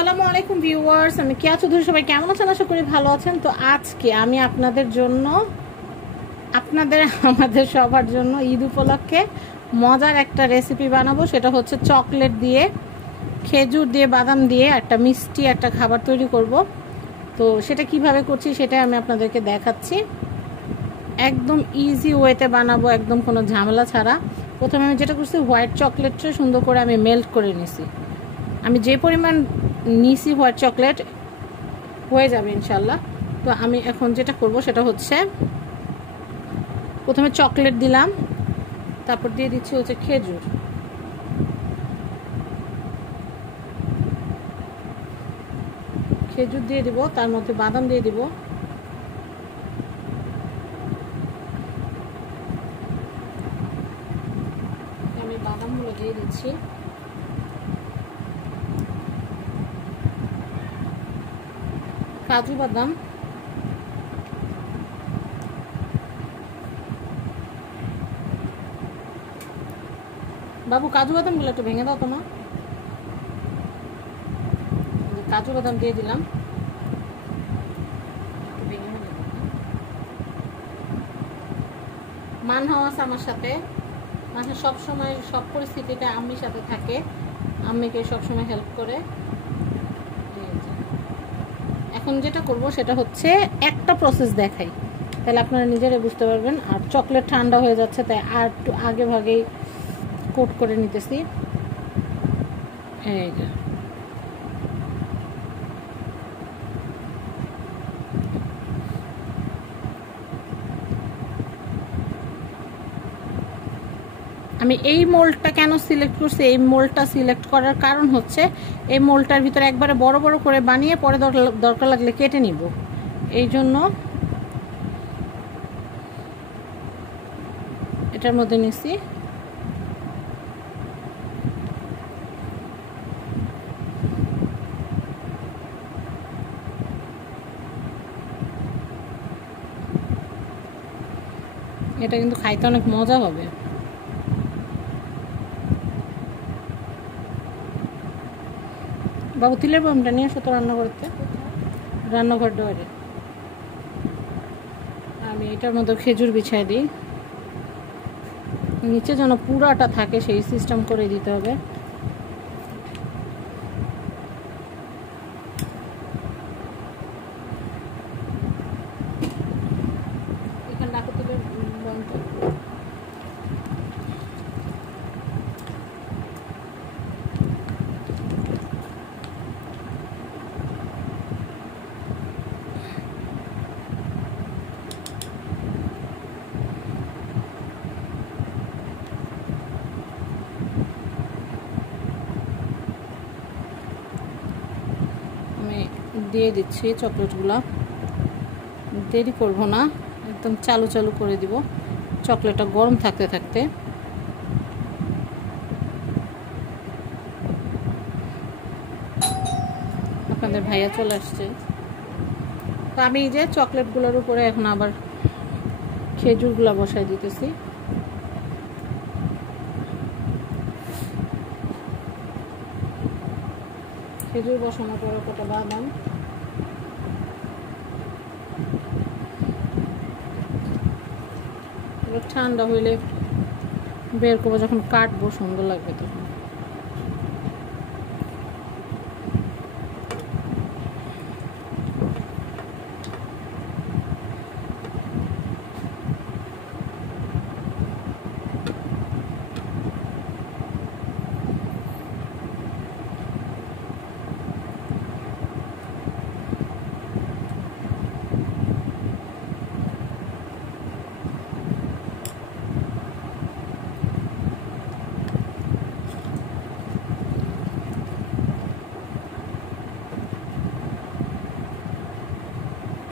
আসসালামু আলাইকুম ভিউয়ার্স, আমি কেয়া চৌধুরী। সবাই কেমন আছেন? আশা করি ভালো আছেন। তো আজকে আমি আপনাদের জন্য আমাদের সবার জন্য ঈদ উপলক্ষে মজার একটা রেসিপি বানাবো। সেটা হচ্ছে চকলেট দিয়ে, খেজুর দিয়ে, বাদাম দিয়ে একটা মিষ্টি একটা খাবার তৈরি করব। তো সেটা কিভাবে করছি সেটা আমি আপনাদেরকে দেখাচ্ছি। একদম ইজি ওয়েতে বানাবো, একদম কোনো ঝামেলা ছাড়া। প্রথমে আমি যেটা করছি, হোয়াইট চকলেটটা সুন্দর করে আমি মেল্ট করে নিছি। আমি যে পরিমাণ নিছি হোয়াইট চকলেট হয়ে যাবে ইনশাল্লাহ। তো আমি এখন যেটা করব সেটা হচ্ছে, প্রথমে চকলেট দিলাম, তারপর দিয়ে দিচ্ছি হচ্ছে খেজুর, খেজুর দিয়ে দিব, তার মধ্যে বাদাম দিয়ে দিব, আমি বাদামগুলো দিয়ে দিচ্ছি, কাজু বাদাম, বাবু কাজু বাদামগুলো একটু ভেঙে দাও তোমার। কাজু বাদাম দিয়ে দিলাম, মান হওয়া আছে আমার সাথে। মানে সবসময় সব পরিস্থিতিতে আম্মির সাথে থাকে, আম্মিকে সবসময় হেল্প করে। এখন যেটা করব সেটা হচ্ছে একটা প্রসেস দেখাই, তাহলে আপনারা নিজেরাই বুঝতে পারবেন। আর চকলেট ঠান্ডা হয়ে যাচ্ছে, তাই আর একটু আগে ভাগেই কোট করে নিতেছি। এই যে আমি এই মোল্ডটা কেন সিলেক্ট করছি, এই মোল্ডটা সিলেক্ট করার কারণ হচ্ছে, এই মোল্ডটার ভিতরে একবারে বড় বড় করে বানিয়ে পরে দরকার লাগলে কেটে নিব, এই জন্য এটার মধ্যে নিছি। এটা কিন্তু খাইতে অনেক মজা হবে। বাবু তিলের বয়ামটা নিয়ে আসো তো রান্না করতে, রান্নাঘর ডোরে। আমি এটার মধ্যে খেজুর বিছাই দিই, নিচে যেন পুরাটা থাকে সেই সিস্টেম করে দিতে হবে। এখানে রাখো তিলের বয়ামটা। দিয়ে দিচ্ছি চকলেটগুলো, দেরি করব না, একদম চালু চালু করে দিব, চকলেটটা গরম থাকতে থাকতে। আপনাদের ভাইয়া চলে আসছে। তো আমি এই যে চকলেটগুলোর উপরে এখন আবার খেজুরগুলো বসাই দিতেছি। খেজুর বসানোর পরে কটা বাদাম, ঠান্ডা হইলে বের করবো, যখন কাটবো সুন্দর লাগবে তখন।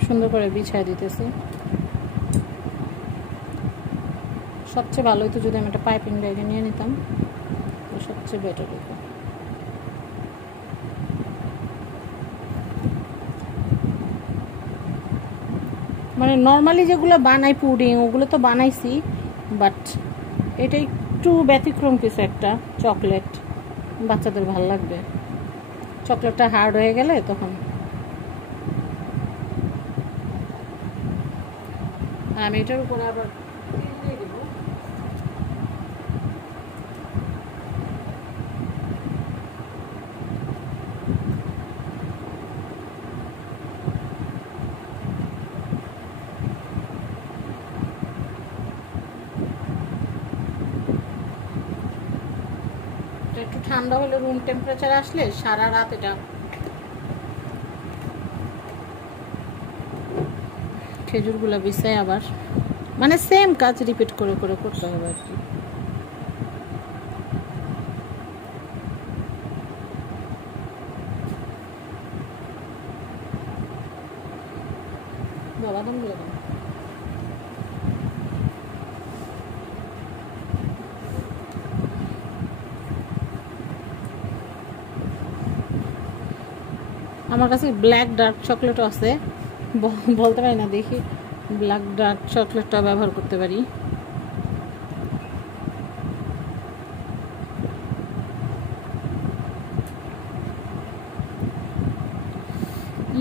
সুন্দর করে বিছাই দিতেছি। সবচেয়ে ভালো হতো যদি আমি একটা পাইপিং ব্যাগে নিয়ে নিতাম, তো সবচেয়ে বেটার হতো। মানে নর্মালি যেগুলো বানাই পুডিং, ওগুলো তো বানাইছি, বাট এটা একটু ব্যতিক্রম কিছু একটা, চকলেট বাচ্চাদের ভালো লাগবে। চকলেটটা হার্ড হয়ে গেলে তখন আমি এটার উপরে আবার তেল দিয়ে দেবো। একটু ঠান্ডা হলে রুম টেম্পারেচার আসলে সারা রাত এটা খেজুরগুলো বিছায় আবার মানে সেম কাজ রিপিট করে করে করতে হবে আর কি। বাদামগুলো আমার কাছে ব্ল্যাক ডার্ক চকলেটও আছে, বলতে পারি না, দেখি ব্ল্যাক ডার্ক চকলেটটা ব্যবহার করতে পারি।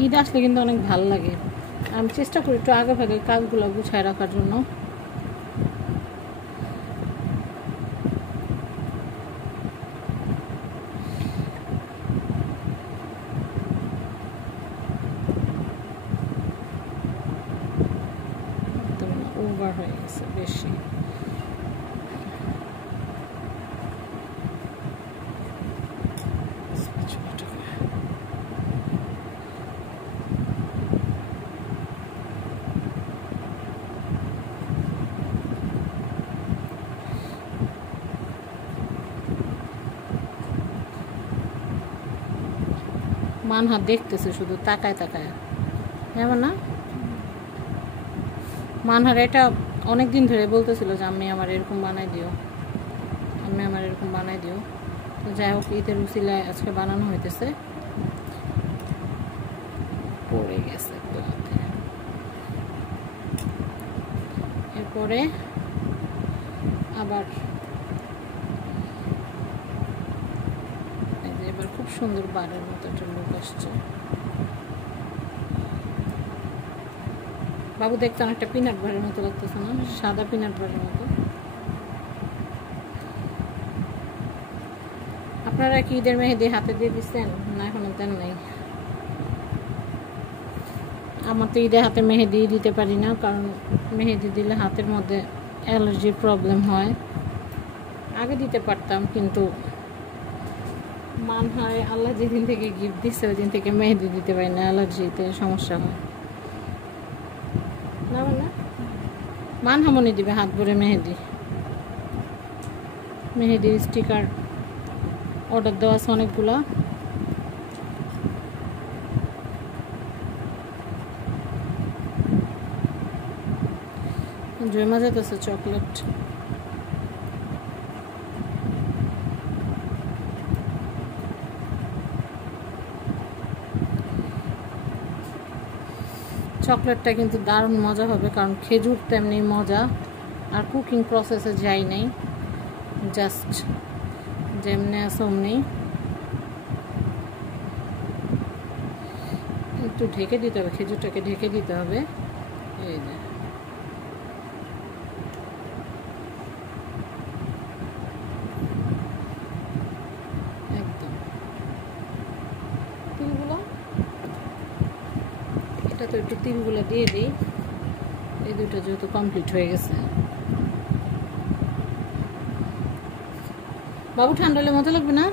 ঈদ আসলে কিন্তু অনেক ভালো লাগে। আমি চেষ্টা করি একটু আগে ভাগে কাজগুলো গুছায় রাখার জন্য। ওভার হয়ে গেছে বেশি। মানহা দেখতেছে শুধু তাকায় তাকায়, এমন না? মানহার এটা অনেক দিন ধরে বলতেছিল যে আমি আমার এরকম বানাই দিও, আমি আমার এরকম বানাই দিও। তো যাই হোক, ঈদের উসিলায় আজকে বানানো হইতেছে। পড়ে গেছে এরপরে আবার এবার খুব সুন্দর বারের মতো একটা লুক আসছে। বাবু দেখতে অনেকটা পিনাট বারের মতো লাগতেছে না? সাদা পিনাট বারের মতো। আপনারা কি ঈদের মেহেদি হাতে দিয়ে দিচ্ছেন না এখনো দেন নাই? আমার তো ঈদের হাতে মেহেদি দিতে পারি না, কারণ মেহেদি দিলে হাতের মধ্যে অ্যালার্জির প্রবলেম হয়। আগে দিতে পারতাম, কিন্তু মান হয় আল্লাহ যেদিন থেকে গিফট দিচ্ছে ওই দিন থেকে মেহেদি দিতে পারি না, অ্যালার্জিতে সমস্যা হয় না। মানে মান হামনি দিবে হাত ভরে মেহেদির স্টিকার অর্ডার দেওয়া আছে অনেকগুলা। জমা যেতেছে চকলেট। চকলেটটা কিন্তু দারুণ মজা হবে, কারণ খেজুর তেমনি মজা, আর কুকিং প্রসেসে যাই নাই, জাস্ট যেমনি আছে অমনি। একটু ঢেকে দিতে হবে, খেজুরটাকে ঢেকে দিতে হবে। এই যে একদম তিলগুলো, এটা তো একটু তিলগুলো দিয়ে দিই। এই দুটো যেহেতু কমপ্লিট হয়ে গেছে। বাবু ঠান্ডা হলে মজা লাগবে না?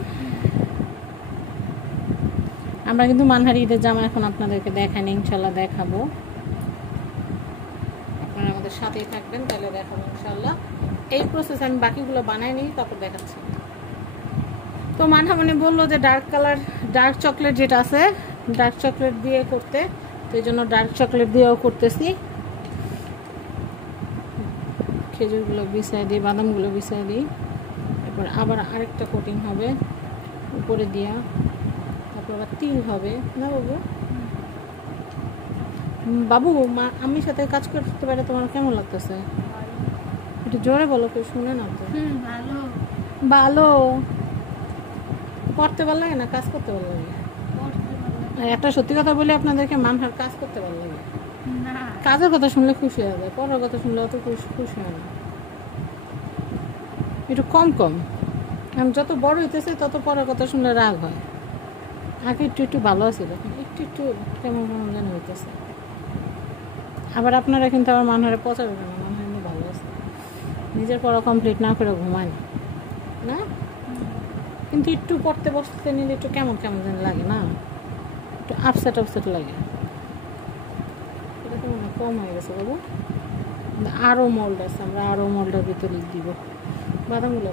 আমরা কিন্তু মানহারি ঈদের জামা এখন আপনাদেরকে দেখাই, ইনশাল্লাহ দেখাবো। আপনারা আমাদের সাথেই থাকবেন, তাহলে দেখাবো ইনশাল্লাহ। এই প্রসেস আমি বাকিগুলো বানাই নিই, তারপর দেখাচ্ছি। তো মানহামনি বললো যে ডার্ক চকলেট যেটা আছে, ডার্ক চকলেট দিয়ে করতে, তো এই জন্য ডার্ক চকলেট দিয়েও করতেছি। খেজুরগুলো বিছাই দিই, বাদামগুলো বিছাই দিই, তারপর আবার আরেকটা কোটিং হবে উপরে দিয়া, তারপর আবার তিল হবে না বাবু? বাবু মা আম্মির সাথে কাজ করতে পারে তোমার কেমন লাগতেছে? একটু জোরে বলো, কেউ শুনে না তো। ভালো। ভালো পড়তে ভালো লাগে না কাজ করতে ভালো লাগে? একটা সত্যি কথা বলে আপনাদেরকে, মানহার কাজ করতে ভালো লাগে। না কাজের কথা শুনলে খুশি হয়ে যায়, পরের কথা শুনলে অত খুশি হয় না, একটু কম কম। কারণ যত বড় হইতেছে তত পরের কথা শুনলে রাগ হয়। আগে একটু একটু ভালো আছে, একটু একটু কেমন কেমন যেন হইতেছে। আবার আপনারা কিন্তু আমার মানহারে পচাবেন না, মানহার এমনি ভালো আছে, নিজের পড়া কমপ্লিট না করে ঘুমায় না, না? কিন্তু একটু পড়তে বসতে নিলে একটু কেমন কেমন যেন লাগে না, একটু আপসেট আপসেট লাগে। এটা তো মনে হয় কম হয়ে গেছে বাবু, আরও মোল্ড আছে, আমরা আরও মোল্ডের ভিতরে দিব বাদামগুলো।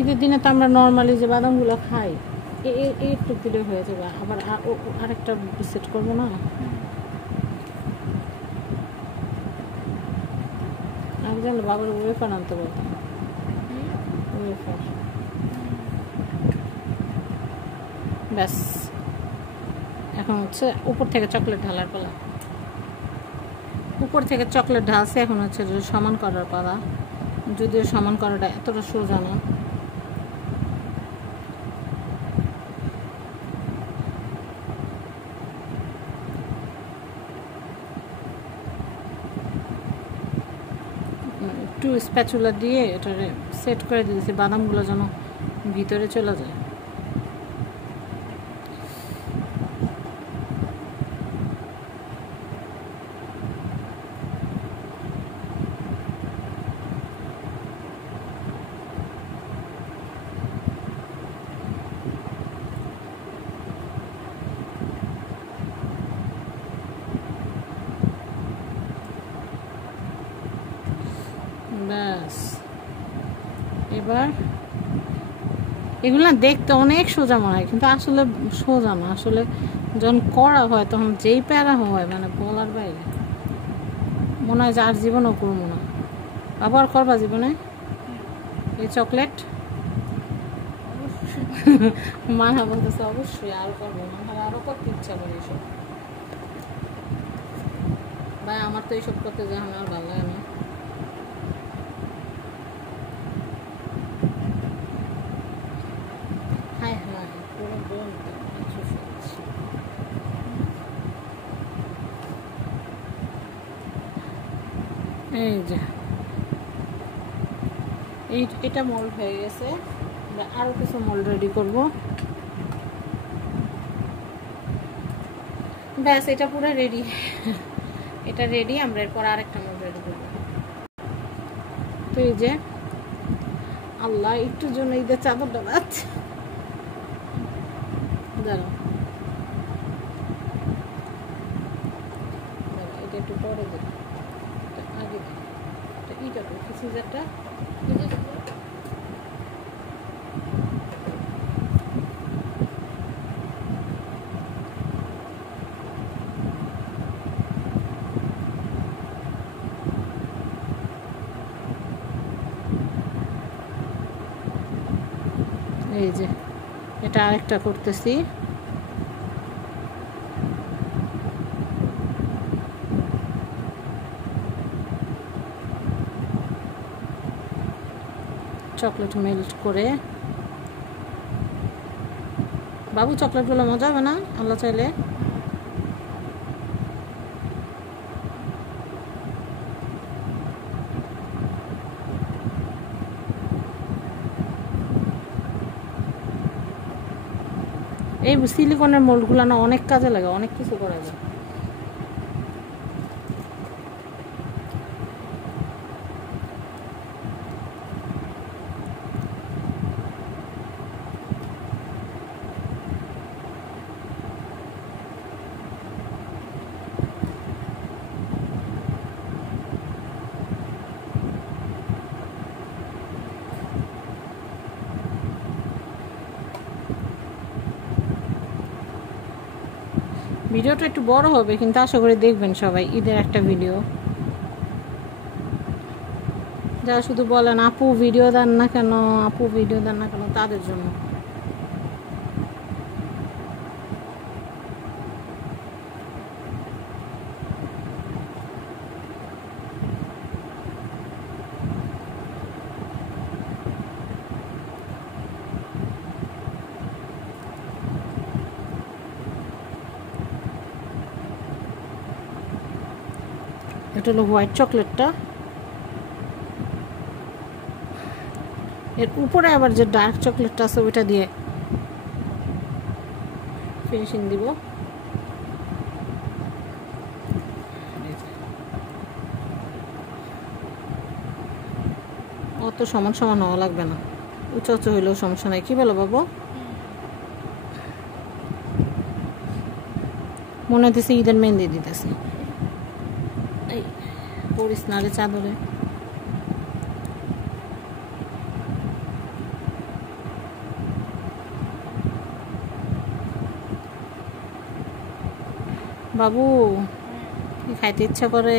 ঈদের দিনে তো আমরা নর্মালি যে বাদামগুলো খাই, একটু দিলে হয়ে যাবে। আবার আরেকটা সেট করবো না, আমি জানলে বাবার ওয়েফার আনতে বলতাম, ওয়েফার। ব্যাস, এখন হচ্ছে উপর থেকে চকলেট ঢালার পালা। উপর থেকে চকলেট ঢালছে, এখন হচ্ছে সমান করার পালা। যদিও সমান করাটা এতটা সোজা না। একটু স্প্যাচুলা দিয়ে এটা সেট করে দিয়েছি, বাদামগুলো যেন ভিতরে চলে যায়। ব্যাস, এবার এগুলো না দেখতে অনেক সোজা মনে হয়, কিন্তু আসলে সোজা না। আসলে যখন করা হয় তখন যেই প্যারা হয়, মানে বলার বাইরে। মনে হয় যে আর জীবনও করবো না। আবার করবা জীবনে এই চকলেট? মানা বলতেছে অবশ্যই আর করবো, মানে আরও করতে ইচ্ছা করে এইসব। ভাই আমার তো এইসব করতে যখন আর ভালো লাগে না। এই যে এটা মোল্ড হয়ে গেছে, আমরা আরও কিছু মোল্ড রেডি করব। ব্যাস, এটা পুরো রেডি, এটা রেডি। আমরা এরপর আরেকটা মোল্ড রেডি করব। তো এই যে আল্লাহ একটুর জন্য ঈদের চাদরটা বাচ্ছে, দাঁড়াও এটা একটু পরে দেব, আগে ইটা করছি সিজারটা। এই যে এটা আরেকটা করতেছি। চকলেট মেল্ট করে, বাবু চকলেটগুলো মজা হবে না আল্লাহ চাইলে? এই সিলিকনের মোল্ডগুলো না অনেক কাজে লাগে, অনেক কিছু করা যায়। ভিডিওটা একটু বড় হবে, কিন্তু আশা করি দেখবেন সবাই। ঈদের একটা ভিডিও, যারা শুধু বলেন আপু ভিডিও দেন না কেন, আপু ভিডিও দেন না কেন, তাদের জন্য। এটা হলো হোয়াইট চকলেটটা, এর উপরে আবার যে ডার্ক চকলেটটা আছে ওইটা দিয়ে ফিনিশিং দিব। অত সমান সমান হওয়া লাগবে না, উঁচু উঁচু হইলেও সমস্যা নাই। কি বলো বাবু? মনে হইতেছে ঈদের মেহেন্দি দিতেছি। এই পড়িস না রে চাদরে। বাবু কি খাইতে ইচ্ছা করে?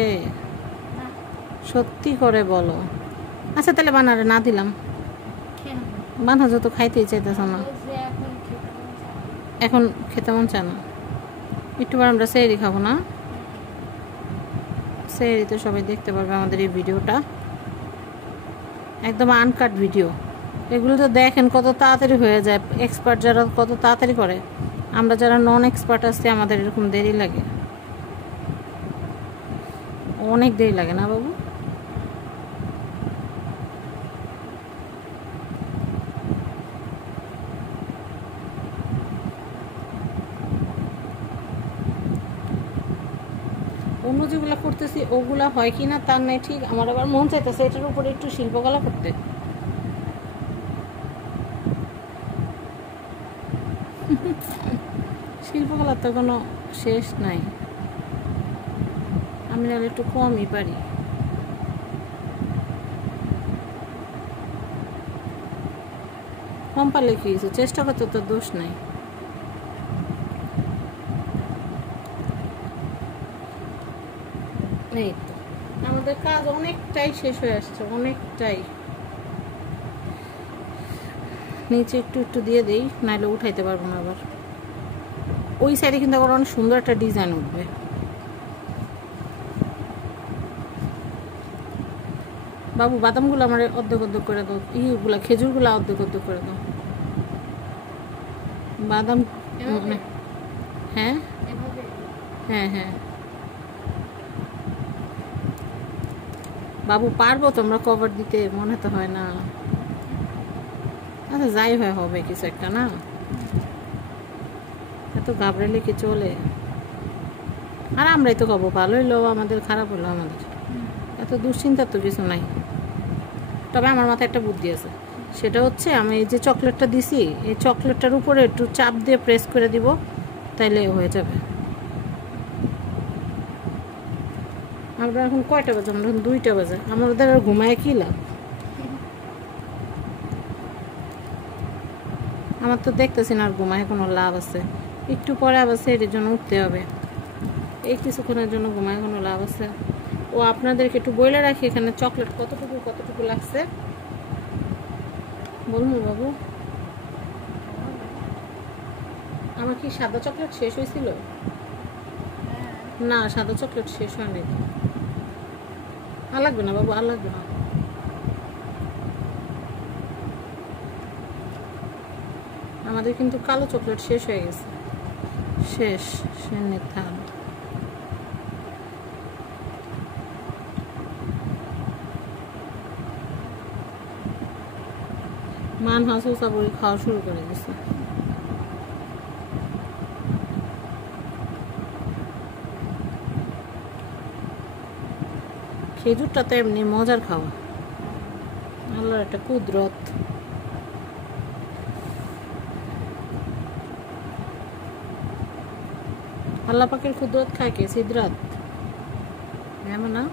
সত্যি করে বলো। আচ্ছা তাহলে বানারে না দিলাম, বানা যত খাইতেই চাইতেছ না, এখন খেতে মন চায় না। একটু বার আমরা সেহরি খাবো না? সেহরিতে সবাই দেখতে পারবে আমাদের এই ভিডিওটা, একদম আনকাট ভিডিও। এগুলো তো দেখেন কত তাড়াতাড়ি হয়ে যায়, এক্সপার্ট যারা কত তাড়াতাড়ি করে, আমরা যারা নন এক্সপার্ট আছি আমাদের এরকম দেরি লাগে, অনেক দেরি লাগে না বাবু? অন্য যেগুলো করতেছি ওগুলা হয় কি না তার নাই ঠিক, আমার আবার মন চাইতেছে এটার উপরে একটু শিল্পকলা করতে। শিল্পকলার তো কোনো শেষ নাই, আমি নাহলে একটু কমই পারি। কম পারলে কি হয়েছে, চেষ্টা করতে তো দোষ নাই। এই তো আমাদের কাজ অনেকটাই শেষ হয়ে আসছে, অনেকটাই। নিচে একটু একটু দিয়ে দেই, নাহলে উঠাইতে পারবো না আবার। ওই সাইডে কিন্তু আবার অনেক সুন্দর একটা ডিজাইন উঠবে। বাবু বাদামগুলো আমার অর্ধেক অর্ধেক করে দাও, ইগুলা খেজুরগুলো অর্ধেক অর্ধেক করে দাও। বাদাম হ্যাঁ হ্যাঁ হ্যাঁ বাবু পারবো তোমরা কভার দিতে? মনে তো হয় না। আচ্ছা যাই হয় হবে কিছু একটা না, এত ঘাবড়ালে কি চলে? আর আমরাই তো খাবো, ভালো হইলো আমাদের, খারাপ হলো আমাদের, এত দুশ্চিন্তার তো কিছু নাই। তবে আমার মাথায় একটা বুদ্ধি আছে, সেটা হচ্ছে আমি এই যে চকলেটটা দিছি এই চকলেটটার উপরে একটু চাপ দিয়ে প্রেস করে দিব, তাইলে হয়ে যাবে। আমরা এখন কয়টা বাজে? আমরা এখন 2টা বাজে, আমাদের আর ঘুমায় কি লাভ? আমার তো দেখতেছি না আর ঘুমায় কোনো লাভ আছে। একটু পরে আবার সেটার জন্য উঠতে হবে, এই কিছুক্ষণের জন্য ঘুমায় কোনো লাভ আছে? ও আপনাদেরকে একটু বলে রাখি এখানে চকলেট কতটুকু কতটুকু লাগছে বলুন বাবু। আমার কি সাদা চকলেট শেষ হয়েছিল? না সাদা চকলেট শেষ হয়নি। আর লাগবে না বাবু, আর লাগবে না। আমাদের কিন্তু কালো চকলেট শেষ হয়ে গেছে, শেষ সেনে থাল। মান হাসুসা বড়ি খাওয়া শুরু করে দিছে। খেজুরটা তো এমনি মজার খাওয়া, আল্লাহর একটা কুদরত। আল্লাহ পাকের কুদরত খায় কে? সিদরাত এমন না,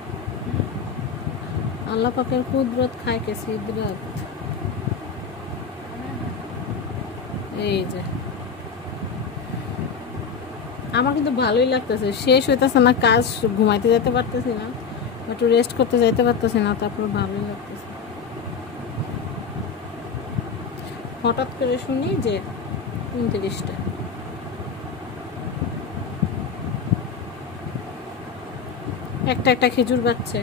আল্লাহ পাকের কুদরত খায় কে? সিদরাত। এই যে আমার কিন্তু ভালোই লাগতেছে, শেষ হইতেছে না কাজ, ঘুমাইতে যেতে পারতেছি না, একটু রেস্ট করতে যাইতে পারতেছি না, তারপরে ভালোই লাগতেছে। হঠাৎ করে শুনি যে 29টা, একটা একটা খেজুর বাচ্চা।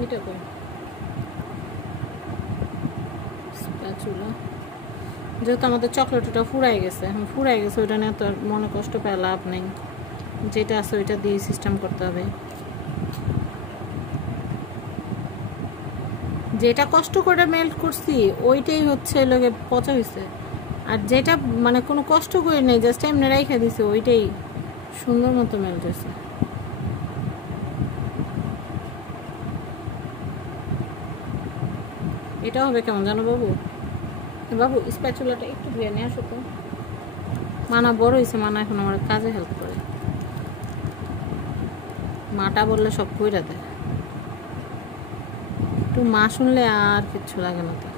এটা কই স্প্যাচুলা, যেহেতু আমাদের চকলেট ওটা ফুরাই গেছে, ওটা নিয়ে তো মনে কষ্ট পেয়ে লাভ নেই, যেটা আছে ওইটা দিয়ে সিস্টেম করতে হবে। যেটা কষ্ট করে মেল্ট করছি ওইটাই হচ্ছে লোকে পচা হয়েছে, আর যেটা মানে কোনো কষ্ট করে নেই জাস্ট এমনি রাইখা দিছে ওইটাই সুন্দর মতো মেল্ট হয়েছে। এটা হবে কেমন জানো বাবু? বাবু স্প্যাচুলাটা একটু ধুয়ে নিয়ে আসো তো। মানা বড় হয়েছে, মানা এখন আমার কাজে হেল্প করে। মাটা বললে সব কইরা দেয়, একটু মা শুনলে আর কিচ্ছু লাগে না তার।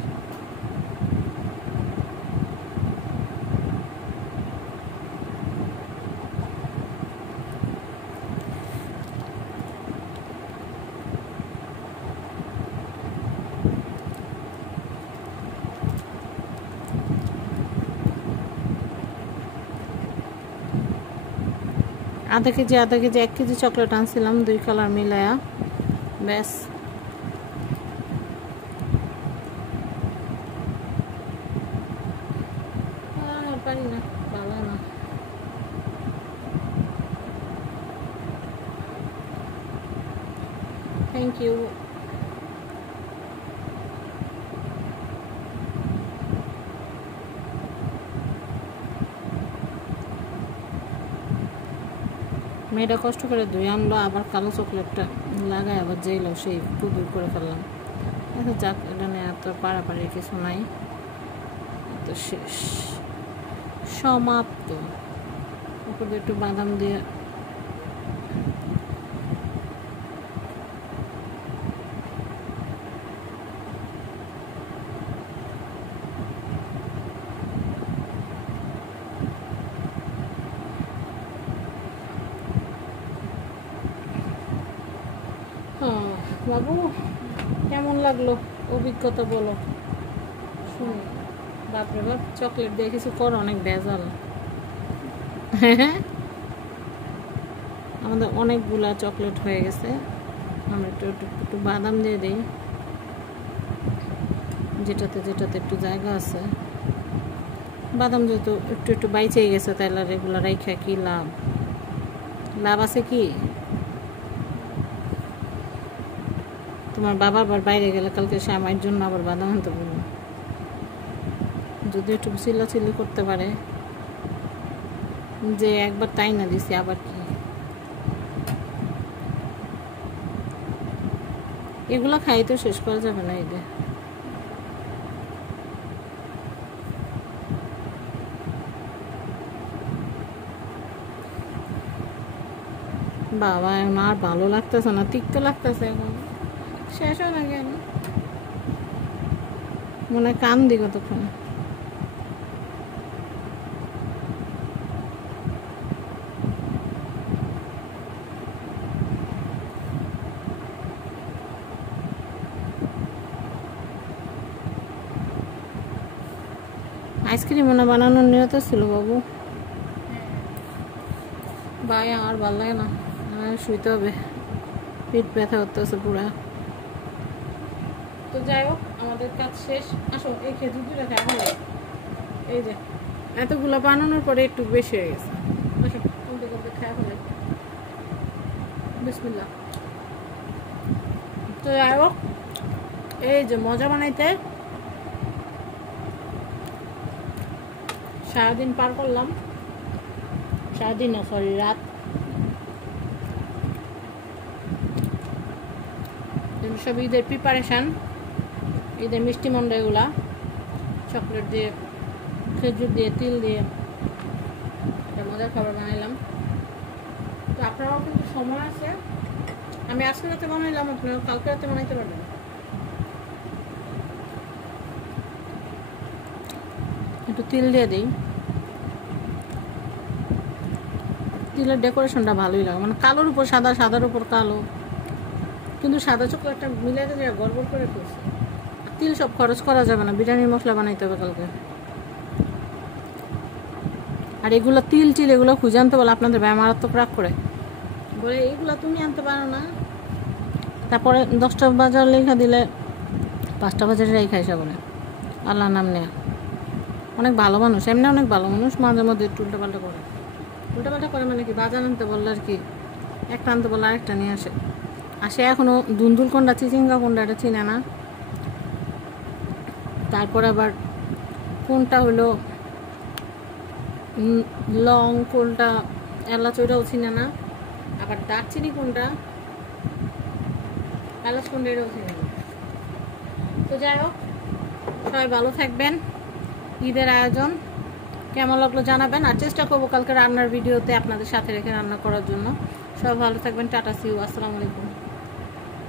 আধা কেজি 1 কেজি চকলেট আনছিলাম 2 কালার মিলায়া, ব্যাস। পারি না, ভালো না। Thank you. মেয়েটা কষ্ট করে ধুয়ে আনলো, আবার কালো চকলেটটা লাগায় আবার যেইলো সেই পুকুর করে ফেললাম। আচ্ছা যাক, এটা নিয়ে এত পাড়াপাড়ি কিছু নাই, তো শেষ, সমাপ্ত। উপরে একটু বাদাম দিয়ে বাবু কেমন লাগলো অভিজ্ঞতা বলো শুনি। বাপরে বাপ, চকলেট দিয়ে কিছু করো, অনেক ভেজাল। আমাদের অনেকগুলা চকলেট হয়ে গেছে, আমরা একটু বাদাম দিয়ে দিই, যেটাতে একটু জায়গা আছে। বাদাম যেহেতু একটু বাইচেই গেছে, তাহলে রেগুলার রাইখা কি লাভ আছে কি? তোমার বাবা আবার বাইরে গেলে কালকে সে আমার জন্য আবার বাদাম আনতে বলবো, যদি একটু চিল্লাচিল্লি করতে পারে যে একবার তাই না দিছি আবার কি। এগুলো খাই তো শেষ করা যাবে না। এই যে বাবা, এখন আর ভালো লাগতেছে না, তিক্ত লাগতেছে, এখন শেষ হয় না কেন, মনে হয় কান দি কতক্ষণ। আইসক্রিম মনে বানানোর নিয়ত ছিল বাবু, ভাই আমার ভালো লাগে না, আমার শুইতে হবে, পেট ব্যথা করতেছে পুরা। তো যাই হোক, আমাদের কাজ শেষ। আসো এই খেজুর দুটো খাই ভালো। এই যে এতগুলো বানানোর পরে একটু বেশি হয়ে গেছে, আসো উল্টে করতে খাই ভালো। বিসমিল্লাহ। তো যাই হোক, এই যে মজা বানাইতে সারাদিন পার করলাম, সারাদিন না সরি রাত। সব ঈদের প্রিপারেশান, ঈদের মিষ্টি মন্ডা, এগুলা চকলেট দিয়ে, খেজুর দিয়ে, তিল দিয়ে একটা মজার খাবার বানাইলাম। তো আপনারাও কিন্তু সময় আছে, আমি আজকে রাতে বানাইলাম, আপনারা কালকে রাতে বানাইতে পারবেন। একটু তিল দিয়ে দিই, তিলের ডেকোরেশনটা ভালোই লাগে, মানে কালোর উপর সাদা, সাদার উপর কালো, কিন্তু সাদা চকলেটটা মিলাতে যায় গড়বড় করে ফেলছে। তিল সব খরচ করা যাবে না, বিরিয়ানির মশলা বানাইতে হবে কালকে। আর এগুলো তিল এগুলো খুঁজে আনতে বলে আপনাদের ভাই মারাত্মক রাগ করে, বলে এইগুলো তুমি আনতে পারো না, তারপরে 10টা বাজার লেখা দিলে 5টা বাজারে রেখে এসে বলে আল্লাহ নাম নেয়া। অনেক ভালো মানুষ, এমনি অনেক ভালো মানুষ, মাঝে মধ্যে একটু উল্টাপাল্টা করে। উল্টাপাল্টা করে মানে কি, বাজার আনতে বললে আর কি একটা আনতে বললে আরেকটা নিয়ে আসে এখনও দুন্দুল কোনটা চিচিঙ্গা কোনটা এটা চিনে না। তারপর আবার কোনটা হলো লং কোনটা এলাচ ওইটাও চিনে না। আবার দারচিনি কোনটা এলাচ কোনটা এটাও চিনে না। তো যাই হোক, সবাই ভালো থাকবেন। ঈদের আয়োজন কেমন লাগলো জানাবেন, আর চেষ্টা করবো কালকে রান্নার ভিডিওতে আপনাদের সাথে রেখে রান্না করার জন্য। সবাই ভালো থাকবেন, টাটা, সিউ, আসসালামু আলাইকুম।